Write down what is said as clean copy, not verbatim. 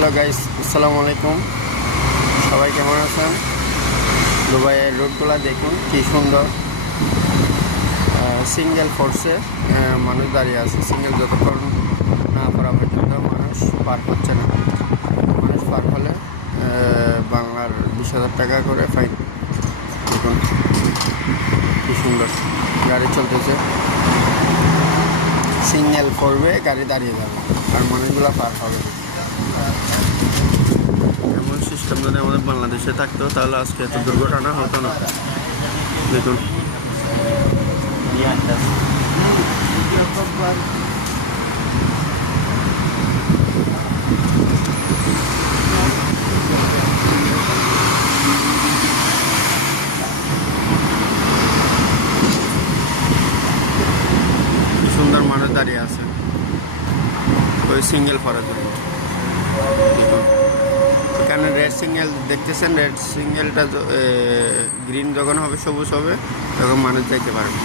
Hello guys, আসসালামু আলাইকুম। সবাই কেমন আছেন? দুবাইয়ের রোডগুলো দেখুন কি সুন্দর। সিঙ্গেল ফোর্সে মানুষ দাঁড়িয়ে আছে। সিঙ্গেল যতক্ষণ না করা পর্যন্ত মানুষ পার হচ্ছে না। মানুষ পার হলে বাংলার 20,000 টাকা করে ফাইন। দেখুন কি সুন্দর গাড়ি চলতেছে। সিঙ্গেল করবে, গাড়ি দাঁড়িয়ে যাবে আর মানুষগুলো পার হবে। এমন সিস্টেম যদি আমাদের বাংলাদেশে থাকতো তাহলে আজকে এত দুর্ঘটনা হতো না। দেখুন কি সুন্দর মানুষ দাঁড়িয়ে আছে ওই সিঙ্গেল করার জন্য। দেখুন এখানে রেড সিঙ্গেল দেখতেছেন, রেড সিঙ্গেলটা গ্রিন যখন হবে, সবুজ হবে, তখন মানুষ যাইতে পারবে।